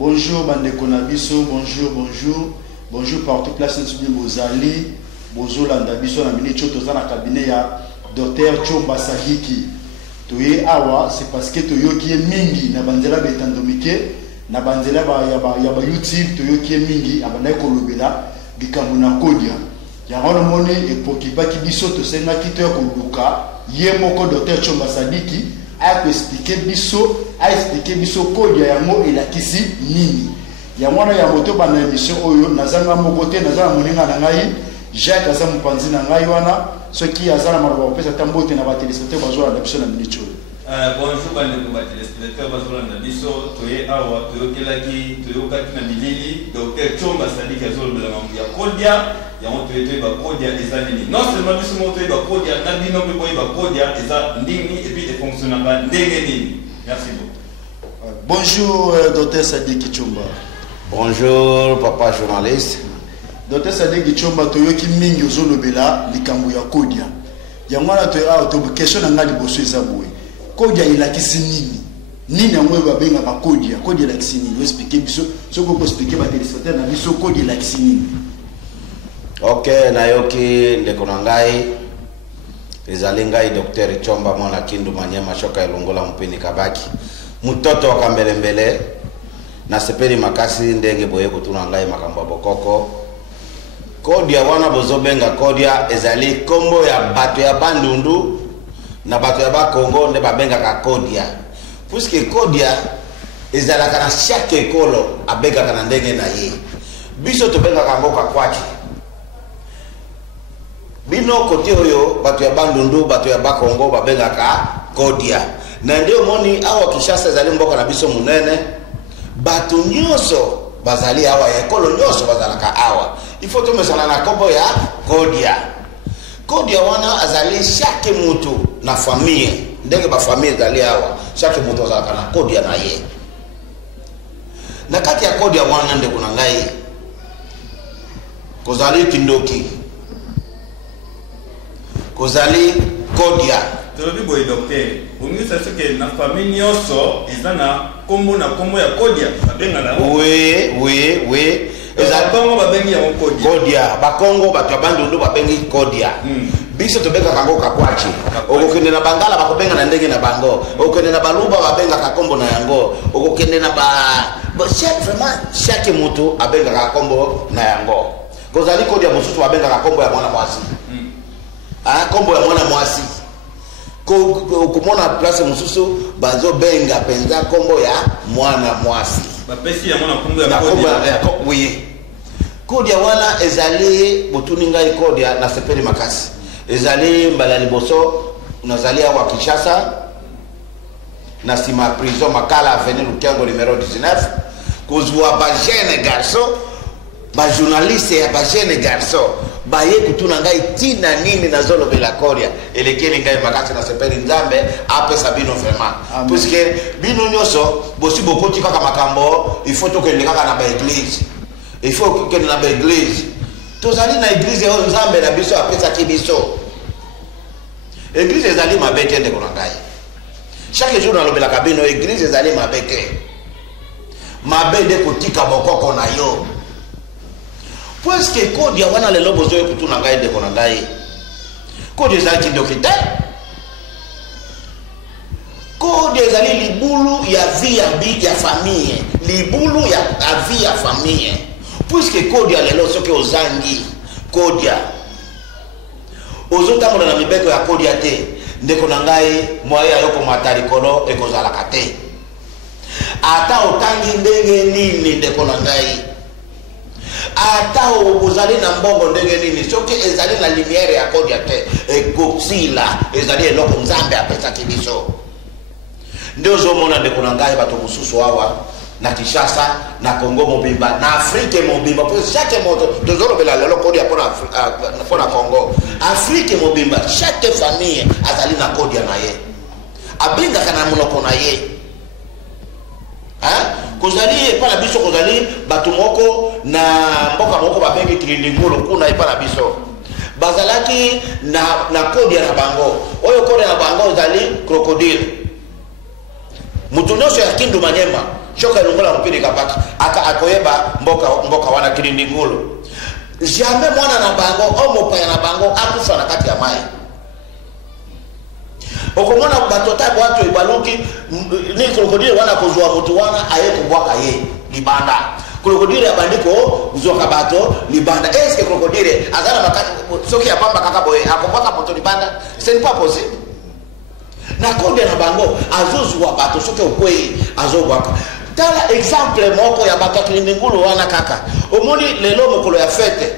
Bonjour Bandeko Nabiso, bonjour partout place de Bozali, Bozolanda Biso na mini choto za na cabinet ya Dr Chomba Sadiki. Toye awa c'est parce que toyoki mingi na banzela betandomike na banzela ya ba YouTube toyoki mingi abana kolobela bikambu na kodia. Ya rono moni epoki baki biso to senga kito ya koluka ye moko Dr Chomba Sadiki a expliquer biso kodia yango elakisi nini. Ya mwana ya moto bana émission oyo nazanga mokote nazanga moninga na ngai Jacques aza mupanzi na ngai wana soki azala maloba opesa tambote na ba téléspectateurs bazola na biso na minicho. Bonjour bandeko ba téléspectateurs bazola na biso toye awa toyokelaki na bilili Dr Chomba Sadiki azolobela mambo ya kodia yango toye ba kodia eza nini. Non seulement biso mo toye ba kodia na bino pe boye ba kodia eza ndini et puis de fonctionnement ndenge nini. Merci beaucoup. Bonjour Dr Sadiki Chomba. Bonjour papa journaliste. Dr Sadiki Chomba toyoki mingi ozolobela likambo ya kodia. Yango na toye awa to question na ngali boso ezabwe. Kodia ilakisi nini? Nini yango babenga ba kodia? Kodia ilakisi nini? Expliquer biso, soko ko expliquer ba téléspectateurs na biso kodia ilakisi nini? Okay, nayoki ndeko na ngai ezali ngai Dr Chomba mwana Kindu Manyema shoka elongola mpini kabaki. Mutoto wa kambelembele na sepeli makasi ndenge boye kutuna ngai makambo bokoko. Kodia wana bozobenga kodia ezali kombo ya bato ya Bandundu na bato ya Bakongo nde babenga ka kodia. Puisque kodia ezalaka na chaque ekolo abenga kana ndenge na ye. Biso tobenga kango ka kwachi. Bino kote oyo bato ya Bandundu bato ya Bakongo babenga ka kodia. Na ndio moni awa Kishasa ezali mboka na biso munene. Bato nyoso bazali awa ya ekolo nyoso bazalaka awa. Il faut que mesana na kombo ya kodia. Kodia wana azali chaque mutu na famille. Ndenge ba famille zali awa. Chaque mutu azalaka na kodia na ye. Na kati ya kodia wana nde kuna ngai. Kozali kindoki. Kozali kodia. Tolobi boy docteur. Ongi sa que na famille nyoso ezana kombo ya kodia. Babenga na. Oui. Bakongo babengi ya kodia. Kodia, Bakongo bato ya Bandundu babengi kodia. Biso tobeka kango kakwachi. Okokende na Bangala bakobenga na ndenge na bango. Okokende na Baluba babenga kakombo na yango. Okokende na chaque mutu abenga kakombo na yango. Kozali kodia mususu babenga kakombo ya mwana mwasi. Kombo ya mwana mwasi. Kumona place mususu bazo benga penza kombo ya mwana mwasi. Bapesi ya mwana kombo ya kodia. Oui. Kodia wana ezali botuninga kodia na sepeli makasi. Ezali mbala liboso nazali wa Kinshasa na sima prison Makala avenue Lukiango numéro 19 kozwa ba jeune garçon ba journaliste ya ba jeune garçon baye kutuna ngai tina nini nazolo bela kodia elekeni ngai makasi na sepeli nzambe apesa bino vraiment puisque bino nyoso bosi bokoti kaka makambo il faut que ndeka na ba église. Il faut que na ba église. Tozali na église ya nzambe na biso apesa kibiso. Église ezali mabete ndeko na ngai. Chaque jour na lobela kabino église ezali mabete. Mabede kotika bokoko na yo. Puisque kodia wana lelo bozo kutuna ngai ndeko na ngai. Kodia ezali kindokite. Kodia ezali libulu ya vie ya famille. Libulu ya vie ya famille. Puisque kodia lelo soki ozangi kodia ozotambola na mibeko ya kodia te ndeko na ngai moya yoko matarikolo ekozalaka te ata otangi ndenge nini ndeko na ngai ata ozali na mbongo ndenge nini soki ezali na lumière ya kodia te ekosila ezali eloko nzambe apesaki biso ndio ozomona ndeko na ngai bato mosusu awa na Kinshasa, na Congo mobimba, na Afrique mobimba, pour chaque moto, deux autres bela lelo kodia pour na Congo. Afrique mobimba, chaque famille azali na kodia na ye. Abinga kana monoko na ye. Kozali pa na biso kozali batu moko na mboka moko babengi kilindingolo kuna pa na biso. Bazalaki na kodia na bango. Oyo kodia na bango zali crocodile. Mutunoso ya Kindu Manyema choka lungola mpini kapaki akoyeba mboka wana kilindi ngulu jamais mwana na bango omo pa na bango akufa na kati ya mai okomona batota watu ibaluki ni krokodile wana kozwa mutu wana aye kubwaka ye libanda krokodile abandiko uzoka bato libanda est-ce que krokodile azana makati soki ya pamba kaka boye akobwaka moto libanda ce n'est pas possible na konde na bango azozwa bato soki okwe azobwaka tala exemple moko ya bato kilindi ngulu wana kaka omoni lelo mokolo ya fete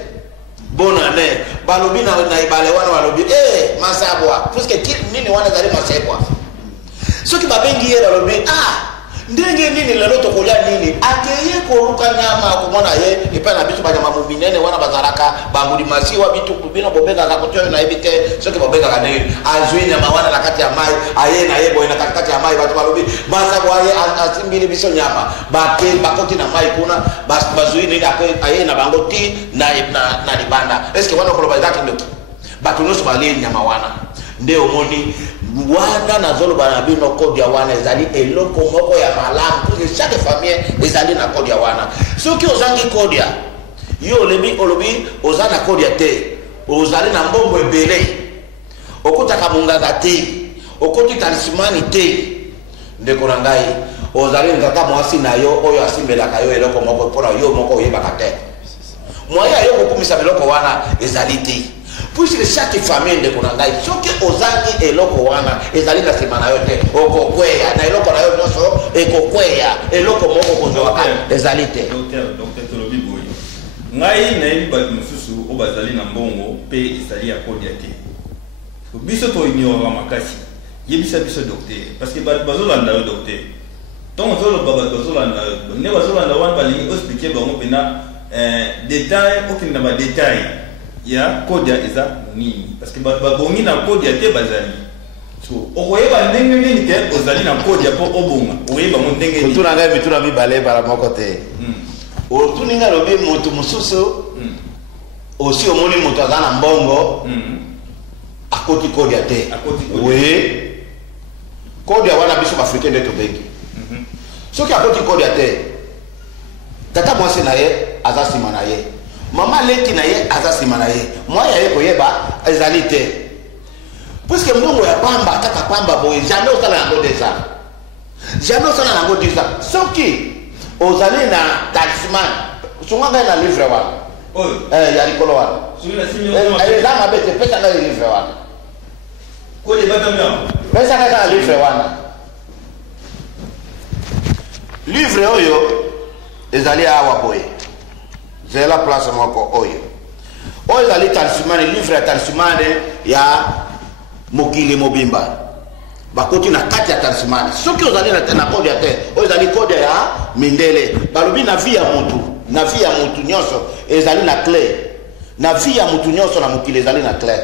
bonne année balobi na ibale wana balobi masabwa puisque nini wana zali masabwa soki babengi ye balobi ndenge nini lelo tokolia nini akeye koruka nyama kumona ye epa na bitu banyama mubinene wana bazaraka banguli masiwa bitu kubino bobenga kakotoyo na ebite soki bobenga kaneli azwi nyama wana na kati ya mai aye na yebo ina kati ya mai batu balobi masabwa ye asimbili biso nyama bakoti na mai kuna bazui nini aye na bango ti na libanda eske wana koloba zaki ndo batu noso bali nyama wana nde omoni wana na zolo bana bino kodi ya wana ezali eloko moko ya malamu parce chaque famille ezali na kodi ya wana soki ozangi kodi ya yo olobi ozana kodi ya te ozali na mbongo ebele okutaka mungaga te okoti talisimani te ndeko na ngai ozali ngaka mwasi na yo oyo asimbelaka yo eloko moko mpona yo moko oyebaka te moya yo kokumisa biloko wana ezali te puisque chaque famille de konangai soki ozangi eloko wana ezali na simana yo te okokweya na eloko na yo nyonso ekokweya eloko moko kozwaka ezali te docteur tolobi boye ngai nayebi bato mosusu oyo bazali na mbongo mpe ezali ya kodia te biso toignoraka makasi yebisa biso docteur parce que bato bazolanda yo docteur ntongo ozoloba bato bazolanda yo nde bazolanda wana balingi oexplike bango mpena détail okende na badétail ya kodia eza nini parce que babongi na kodia te bazali so okoyeba ndenge nini te ozali na kodia po obonga oyeba mo ndenge nini kutuna ngai mituna mibale bala moko te otuninga lobi moto mususu osi omoni moto azana mbongo akoti kodia te we kodia wana biso bafrikain nde tobengi soki akoti kodia te tata mwasi na ye aza nsima na ye mama leki na ye aza nsima na ye mwaya ye koyeba ezali te puisque mbongo ya pamba kaka pamba boye jamais osala yango deja jamais osala yango deja soki ozali na talisman sunga ngai na livre wana ya likolo wana eza mabe te pesa ngai livre wana pesa kaka na livre wana livre oyo ezali awa boye zela place moko oyo ezali talismane livre ya talismane ya mokili mobimba bakoti na kati ya talismane soki ozali na kode ya te oyo ezali kode ya mindele balobi na vie ya mutu nyonso ezali na clé na vie ya mutu nyonso na mokili ezali na clé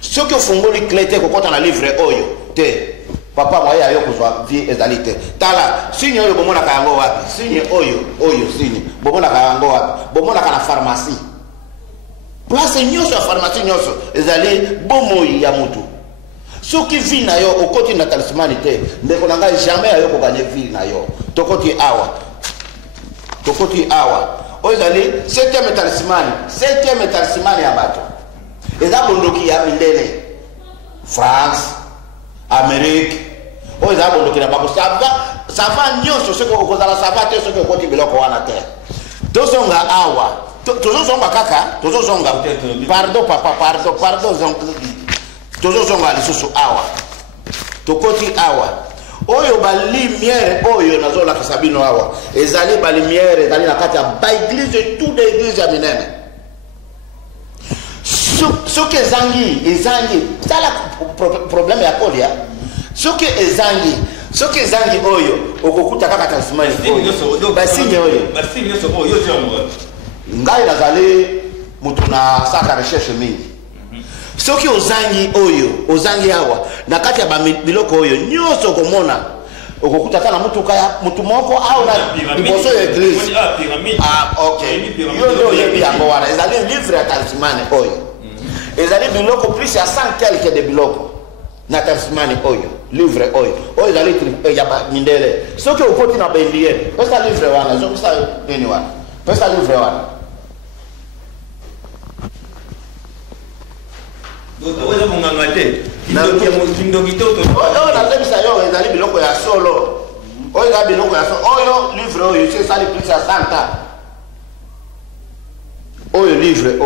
soki ofungoli clé te kokota na livre oyo te papa moya yo kozwa vie ezali te tala signe oyo bomonaka yango wapi signe oyo signe bomonaka yango wapi bomonaka na pharmacie place nyonso ya pharmacie nyonso ezali bomoi ya mutu soki vie na yo okoti na talismani te ndeko na ngai jamais ayo koganye vie na yo tokoti awa oyo ezali septième talismani ya bato eza bondoki ya mindele France Amérique oyo eza bondoki na bango sava nyonso soki okozala sava te soki okoti biloko wana te tozonga awa tozozonga kaka tozozonga pardon papa pardon tozozonga lisusu awa tokoti awa oyo balimiere oyo nazolakisa bino awa ezali balimiere ezali na kati ya baeglise tout d'église ya minene soki ezangi tala problème ya kolia soki ezangi oyo okokuta kaka talismani oyo basigne oyo ngai nazali mutu na saka recherche mingi soki ozangi awa na kati ya biloko oyo nyonso okomona okokuta kaka na mutu moko au na liboso ya eglise yo nde oyebi yango wana ezali livre ya talismane oyo ezali biloko plus ya 100 quelque de biloko na talismani oyo livre oyo ezali ya mindele soki okoti na bendie pesa livre wana zokisa nini wana pesa livre wana donc oyo monganga te kindoki to oyo nazebisa yo ezali biloko ya solo oyo ezali biloko ya solo oyo livre oyo esali plus ya 100 oyo livre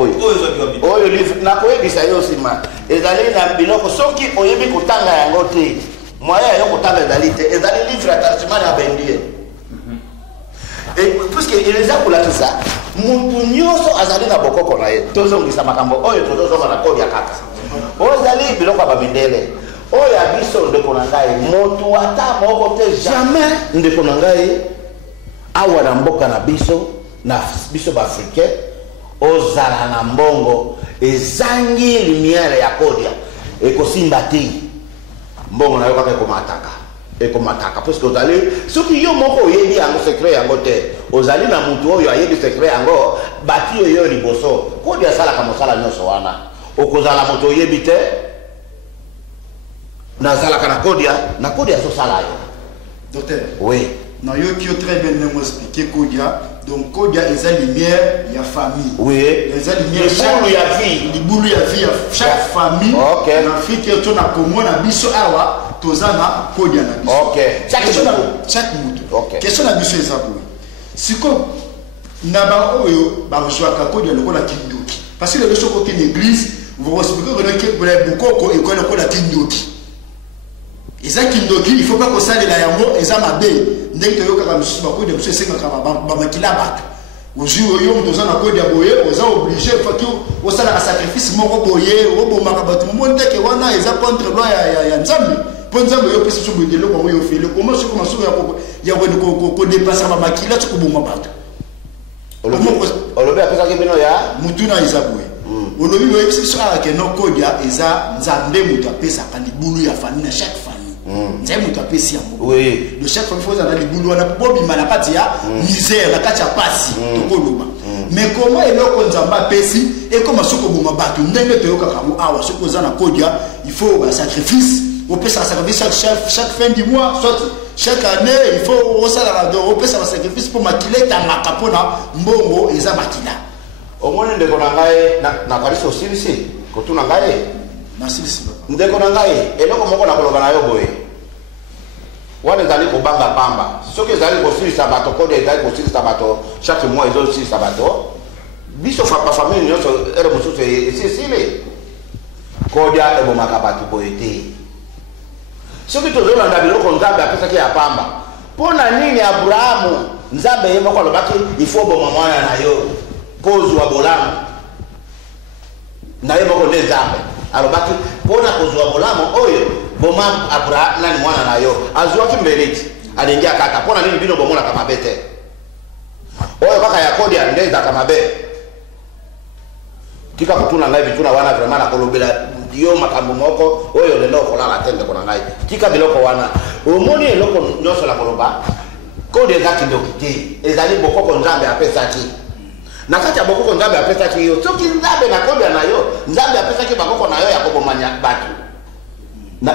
oyo livre nakoyebisa yo nsima ezali na biloko soki oyebi kotanga yango te moya yo kotanga ezali te ezali livre ya talismani ya bendie puisque eza kolakisa mutu nyonso azali na bokoko na ye tozongisa makambo oyo tozozonga na kodi ya kaka oyo ezali biloko ya bamindele oyo ya biso ndeko na ngai motu ata moko te jamais ndeko na ngai awa na mboka na biso baafricain ozala na mbongo ezangi lumière ya kodia ekosimba te mbongo na yo kaka ekomataka parce que ozali soki yo moko oyebi yango secret yango te ozali na mutu oyo ayebi secret yango bati oyo liboso kodia asalaka mosala nyonso wana okozala moto oyebi te nazalaka na kodia azosala yo docteur oui na yo qui très bien nous expliquer kodia donc kodia eza lumière ya famille oui eza lumière libulu ya vie chaque famille okay. na Afrique to na Congo na biso awa tozana kodia na biso okay chaque mutu okay question na biso eza boye siko na ba oyo ba rejoindre kodia lokola kindoki parce que le soko ke l'église vous expliquer que le bukoko école lokola kindoki eza kindoki il faut pas que ça la yango eza mabe ndenge toyoka ka misusu bakode biso esenga ka ba makila bato ozu oyo mtoza na kode ya boye oza obligé faki osala ka sacrifice moko boye obomaka bato mo ndeke wana eza contre loi ya nzambe po nzambe yo pesa so bidelo ko yo fele ko maso ko maso ya ko dépasser ba makila to ko bomba bato olobi apesa ke bino ya mutuna eza boye olobi boye biso ala ke no kode ya eza nzambe mutu apesa ka libulu ya famille na chaque famille nzai mutu apesi yango oui de chaque fois faut na libulu wana bobima na kati ya misère na kati ya pasi tokoloba mais comment eloko nzamba apesi ekoma soko boma bato ndenge toyoka kango awa soko za na kodia il faut un sacrifice au pesa sacrifice chaque fin du mois soit chaque année il faut osala do au pesa sacrifice pour makile tangaka pona mbongo eza makila omoni ndeko na ngai na kariso silisi kotuna ngai nasilisi ndeko na ngai eloko moko na koloba na yo boye wana ezali kobanga pamba soki ezali kosilisa bato kodia ezali kosilisa bato chaque mois ezosilisa bato biso bafamille nyonso ere mosusu esisili kodia ebomaka bato boye te soki tozolanda biloko nzambe apesaki ya pamba mpo na nini abrahamu nzambe ye moko alobaki ifo oboma mwana na yo mpo ozwa bolamu na ye moko nde nzambe alobaki mpona kozwa bolamu oyo boma abrahamu nani mwana na yo azwaki mberiti alingi akata mpona nini bino bomonaka mabe te oyo kaka ya kodia nde ezaka mabe tika kutuna ngai bituna wana vraiment nakolobela yo makambo moko oyo lelo okolala te ndeko na ngai tika biloko wana omoni eloko nyonso na koloba kodia eza kindoki te ezali bokoko nzambe apesaki na kati ya bokoko nzambe apesaki yo soki nzambe na kodia na yo nzambe apesaki bakoko na yo ya kobomanya bato na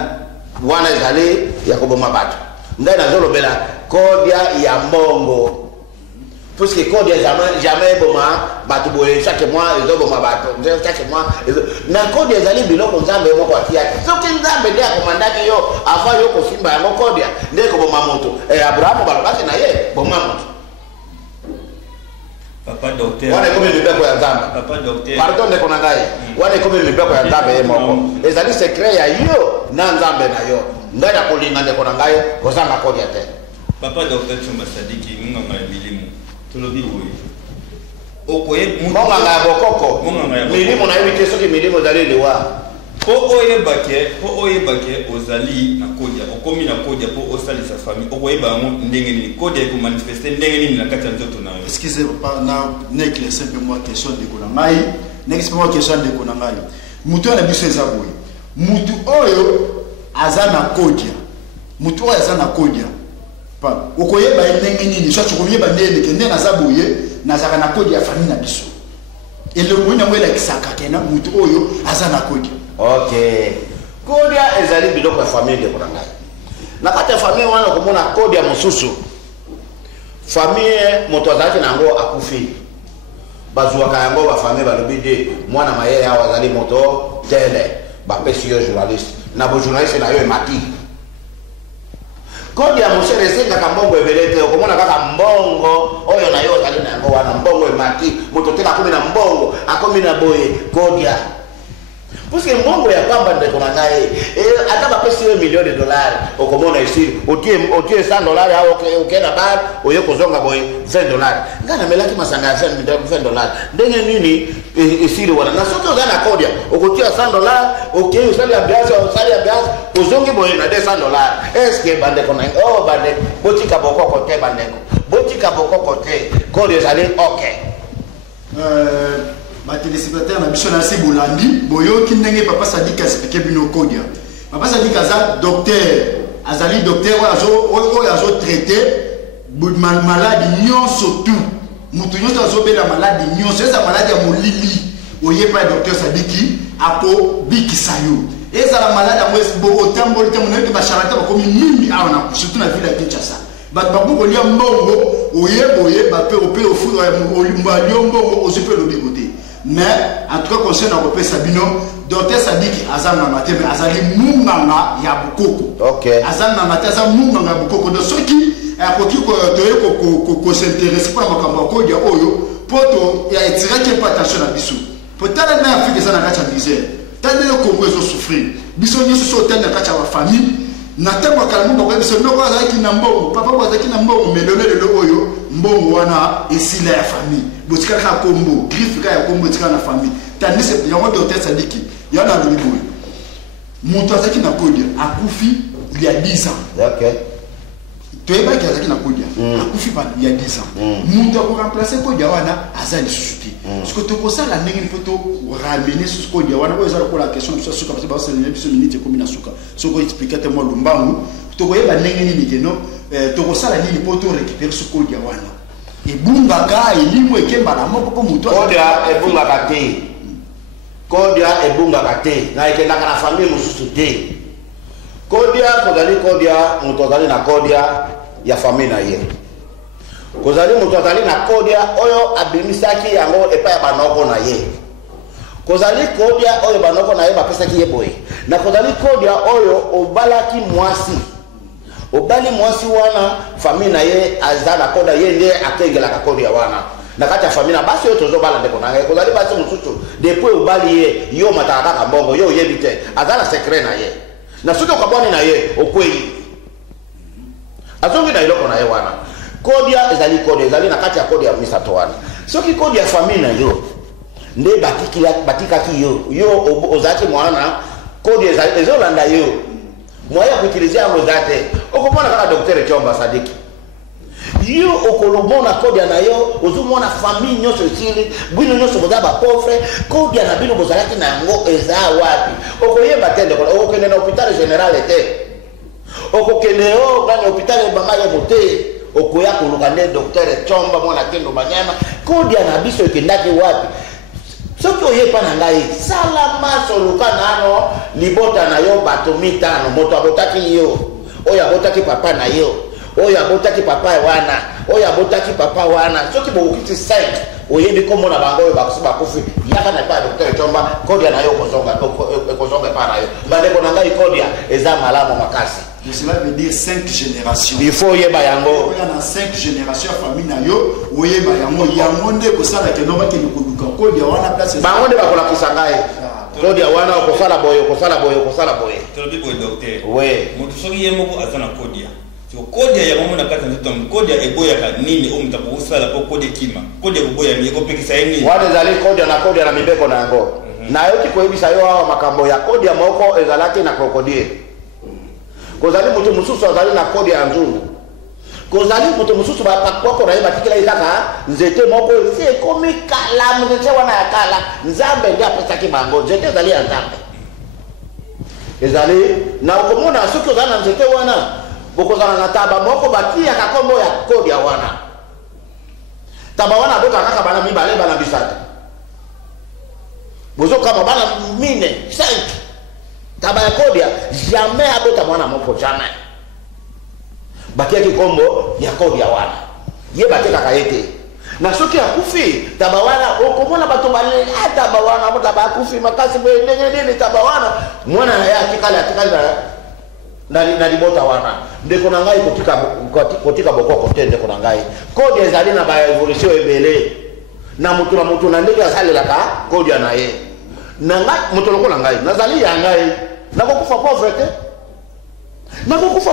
wana ezali ya koboma bato ngai nazolobela kodia ya mbongo puisque kodia jamais boma bato boye chaque mois ezoboma bato chaque mois na kodia ezali biloko nzambe moko atiaki soki nzambe nde akomandaki yo ava yo kosimba yango kodia nde koboma moto abrahamu balobaki na ye boma moto papa docteur wana ekomi mibeko ya nzambe papa docteur pardon ndeko na ngai wana ekomi mibeko ya nzambe ye moko ezali secret ya yo na nzambe na yo ngai na kolinga ndeko na ngai kozanga kodia te papa docteur Chomba Sadiki nganga ya milimu tolobi boye monganga ya bokoko milimo na yebi te soki milimo ezali liwa po oyebake ozali na kodia okomi na kodia po osalisa famille okoyeba yango ndenge nini kodia ekomanifeste ndenge nini na kati ya nzoto na yo excusez na n'éclaircir un peu moi question de konangai n'explique moi question de konangai mutu na biso eza boye mutu oyo aza na kodia mutu oyo aza na kodia pa okoyeba ndenge nini soit okoyeba ndenge kende na za boye na zaka na kodia ya famille na biso ele moina mwela kisaka kena mutu oyo aza na kodia okay kodia ezali biloko ya famille de konangai na kati ya famille wana komona kodia mususu famille moto azalaki nango akufi bazuwaka yango ba famille balobi de mwana mayele awa azali moto tele bapesi yo journaliste na bo journaliste na yo emati kodia moshere esengaka mbongo ebele te okomona kaka mbongo oyo na yo ozali na yango wana mbongo emati moto tele akomi na mbongo akomi na boye kodia puisque mbongo ya pamba ndeko na ngai ata bapesi yo $1 million okomona esili otie $100 awo okena bar oye kozonga boye $20 nga namelaki masanga ya $20 ndenge nini esili wana na soki oza na kodia okotia $100 okei osali ambiance ozongi boye na $200 eske bandeko na oh bandeko botika bokoko te bandeko botika bokoko te kodia ezali ok ba téléspectateur na biso na Sibolandi boyoki ndenge papa Sadik expliqué bino kodia papa Sadik aza docteur azali docteur oyo azo traiter malade nyonso tout mutu nyonso azobela malade nyonso eza malade ya molili oyepa docteur Sadiki ako bikisa yo ezala malade ya mwesi bo otamboli te monayoki bacharlatan bakomi mingi awa na surtout na ville ya Kinshasa bato bakokolia mbongo oyeboye bape ope ofura olimbalio mbongo ozipe lobigote. Mais en tout cas concernant Robert Sabino, docteur Sadiki azanga maté mais azali munganga ya bukoko. OK. Azanga maté azanga munganga bukoko de ceux qui akoki ko s'intéresser pour makambo ko dia oyo poto ya etiraki pas attention na biso. Peut-être na Afrique ça na kacha misère. Tande le Congo zo souffrir. Biso nyoso so tande kacha wa famille. Na tembo kalamu ko biso ndoko azaki na mbongo, papa ko azaki na mbongo mais donner le oyo mbongo wana esila ya famille. Botika ka kombo griffe ka ya kombo tika na famille tandis que yango docteur Sadiki yana lubibo mutu azaki na kodia akufi il y a 10 ans. OK. Toyeba ki azaki na kodia akufi pa il y a 10 ans. Mutu ko remplacer kodia wana azali susuki parce que to ko sala ndenge poto ramener sur kodia wana ko ezala ko la question sur suka parce que ba c'est biso minute comme na suka so ko expliquer te mo lumbangu to ko yeba ndenge nini keno to ko sala nini poto récupérer sur kodia wana ebungaka elimu ekemba na moko po mutu kodia ebungaka te kodia ebungaka te na ekendaka na famille mususu te kodia kozali kodia mutu azali na kodia ya famille na ye kozali mutu azali na kodia oyo abimisaki yango epai ya banoko na ye kozali kodia oyo banoko na ye bapesaki ye boye na kozali kodia oyo obalaki mwasi obali mwasi wana famille na ye azala koda ye nde akengela ka kodia wana na kati ya famille na basi yo tozobala ndeko na ye kozali basi mususu depuis obali ye yo mataka ka mbongo yo yebi te azala secret na ye na soki okabwani na ye okwei azongi na iloko na ye wana kodia ezali kodia ezali na kati ya kodia misato wana soki kodia famille na yo nde batikaki yo ozaki mwana kodia ezolanda yo moyen kuutiliser yango zate okomona kaka docteur Chomba Sadiki yo okolomona kodia na yo ozomona famille nyonso esili bwino nyonso boza bapauvre kodia na bino bozalaki na yango eza wapi okoyeba te ndeko okokende na hôpital général te okokende gani hôpital banga ya mote okoya koluka nde docteur Chomba mwana kendo banyama kodia na biso ekendaki wapi soki oyepa na ngai salama soluka nano libota na yo bato mitano moto abotaki yo oyo abotaki papa na yo oyo abotaki papa wana oyo abotaki papa wana soki bokiti 5 oyebi komona bango oyo bakusi bakufi yaka na pa docteur Chomba kodia na yo kozonga pa na yo bandeko na ngai kodia eza malamu makasi. Cela veut dire 5 générations. Il faut yeba yango. Il y a 5 générations famille na yo, oyeba yango nde ko sala ke no ba ke ko duka kodia wana place. Bango nde bakola kusangaye. Kodia wana ko sala boye. Tolobi boy docteur. Oui. Mutu soki yemoko azana kodia. Tiko kodia ya mama na kata nzito kodia eboya ka nini o mutapo usala po kodia kima. Kodia boya mi ko pekisa yini. Wana zali kodia na mibeko na yango. Na yo tiko yebisa yo awa makambo ya kodia moko ezalaki na crocodile. Kozali mutu mususu azali na kodia ya nzungu. Kozali mutu mususu bakwako na ye batikela izaka nzete moko esi ekomi kala nzete wana ya kala nzambe ndi apesaki bango nzete ezali ya nzambe ezali na okomona soki ozali na nzete wana bokozala na taba moko batia kakombo ya kodia wana taba wana abota kaka bana mibale bana bisatu bozokama bana mine 5 taba ya Kodia jamais abota mwana moko jamais bakia kikombo ya Kodia wana ye bateka kayete na soki akufi taba wana okomona bato balele taba wana taba akufi makasi ndenge taba wana mwana na yake atikali na libota wana ndeko na ngai kotika bokoko te ndeko na ngai Kodia ezali na ba evolution ebele na mutu na ndenge asalelaka Kodia na ye na ngai mutu lokola ngai nazali ya ngai nakokufa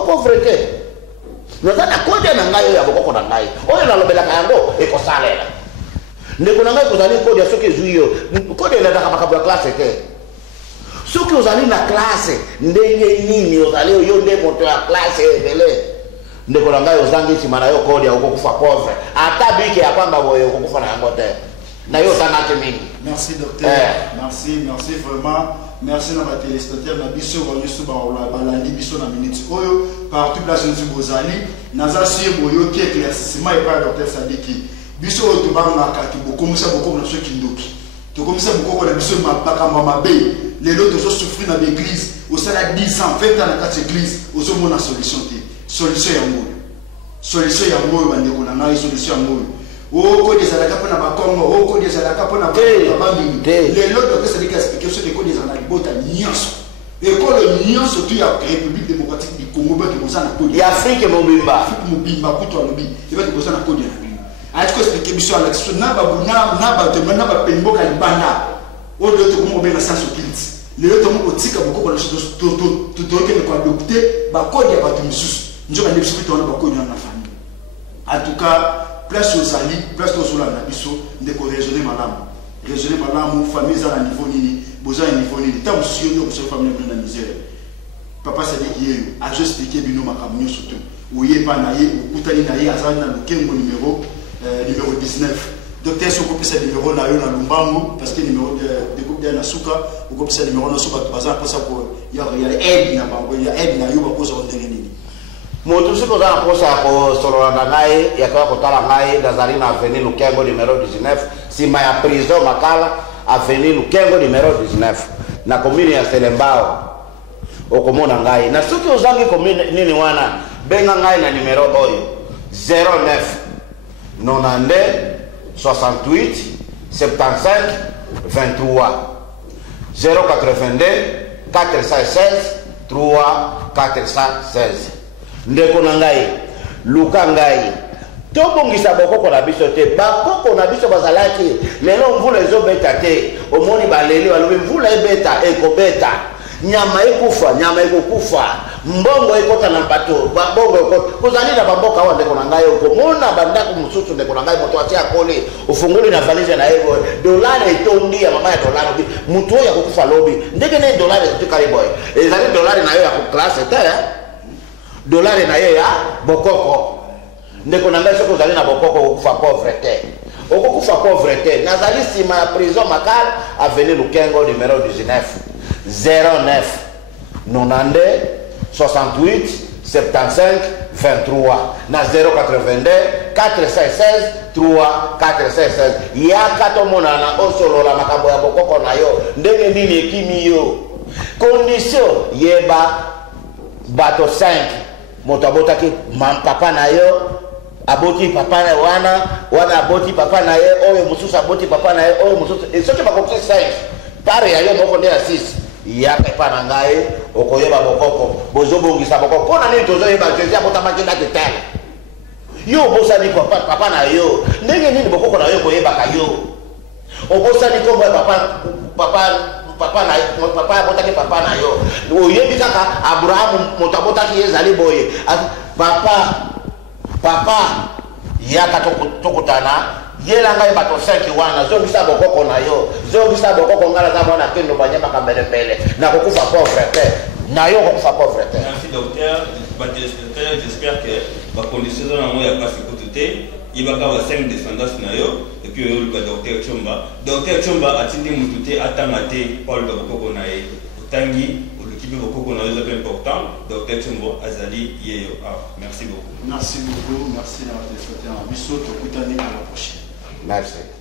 pauvreté nazana Kodia na ngai ya bokoko na ngai oyo nalobelaka yango ekosalela ndeko na ngai kozali Kodia soki ezuyo Kodia elandaka makambo ya classe te soki ozali na classe ndenge nini ozali oyo nde moto ya classe ebele ndeko na ngai ozangi nsima na yo Kodia okokufa pauvre ata bike ya pamba boye okokufa na yango te na yo otangaki mingi. Merci docteur, merci vraiment. Merci à ma téléspectateur, na biso banyoso balandi biso na minute oyo partout place nous bozali naza sur boyo qui éclaircissement et par docteur Sadiki biso to banga kaki bokomisa bokoma na so kindoki to komisa bokoko na biso mapakamba mabe lelo to so souffrir na l'église au sala 10 ans 20 ans na kati église ozo mona solution te solution ya moyo bandeko na ngai solution ya moyo oko des alaka pona bakongo oko des alaka pona babambi lelo docteur Sadiki expliquer ce que ko des alaka bota nyonso ekolo nyonso tu ya République démocratique du Congo ba ke bozana ko ya Afrique mobimba kuto alobi eba ke bozana ko dia na ati ko expliquer biso à l'action na ba penbo ka libanda o de to ko na science occulte lelo to mo tika bokoko na to ke ko adopter ba ko dia ba to misusu njoka ndi biso to na ba ko dia na famille en tout cas place aux alliés, place aux Olanda biso, de raisonner madame, famille à niveau nini, besoin à niveau nini, tant que nous sommes famille dans la misère. Papa s'est dit qu'il a juste expliqué bino makamio surtout. Où y est pas naïe, ou koutani naïe, azan na le numéro 19. Docteur Soko pesa numéro na yo na Lumbango parce que numéro de groupe de Nasuka, ou comme ça numéro na Soba bazan pour ça pour y a aide na bango, y a aide na yo ba posa ondenge nini. Moto siko za posa ko sololanda ngai yakawa kotala ngai nazali na avenue Lukengo numéro 19 sima ya prison Makala avenue Lukengo numéro 19 na commune ya Selembao okomona ngai na soki ozangi commune nini wana benga ngai na numéro oyo 09 92 68 75 23 082 416 3 416 ndeko na ngai luka ngai tobongisa bokoko na biso te bakoko na biso bazalaki lelo mvula ezobeta te omoni baleli balobi mvula ebeta ekobeta nyama ekokufa mbongo ekota na bato babongo kozali na bamboka wa ndeko na ngai okomona bandako mosusu ndeko na ngai moto atia kole ufunguli na valise na yego dolari etondi ya mama ya dolari mutu oyo akokufa lobi ndenge ne dolari etikali boy ezali dolari na yo ya classe te dolari na ye ya bokoko ndeko na ngai soko ozali na bokoko okufa pauvre te nazali sima ya prison Makala avenue Lukengo numéro 19 09 92 68 75 23 na 082 416 3 416 yaka tomonana osolola makambo ya bokoko na yo ndenge nini ekimi yo condition yeba bato 5 moto abotaki papa na yo aboti papa na wana aboti papa na ye oyo mususu aboti papa na ye oyo mususu soki bakoki 5 pare ya yo moko nde ya 6 yaka epa na ngai okoyeba bokoko bozobongisa bokoko mpona nini tozoyeba jesi abotamaki ndaki tele yo obosani papa na yo ndenge nini bokoko na yo koyebaka yo obosani kombo ya papa abotaki papa na yo oyebi kaka Abrahamu moto abotaki ezali boye papa yaka tokutana yela ngai bato 5 wana zongisa bokoko na yo zongisa bokoko ngala za mwana kendo banyama kambele na kokufa pauvreté na yo kokufa pauvreté. Merci docteur, j'espère que ma condition dans moi ya pas écouté il va avoir 5 descendants na yo et puis le docteur Chomba atindi mututé atamate Paul bokoko na ye utangi ulukibi bokoko na yo c'est important docteur Chomba azali yeyo. Merci beaucoup. Merci beaucoup, merci à la téléspectateur. Bisous, à la prochaine. Merci.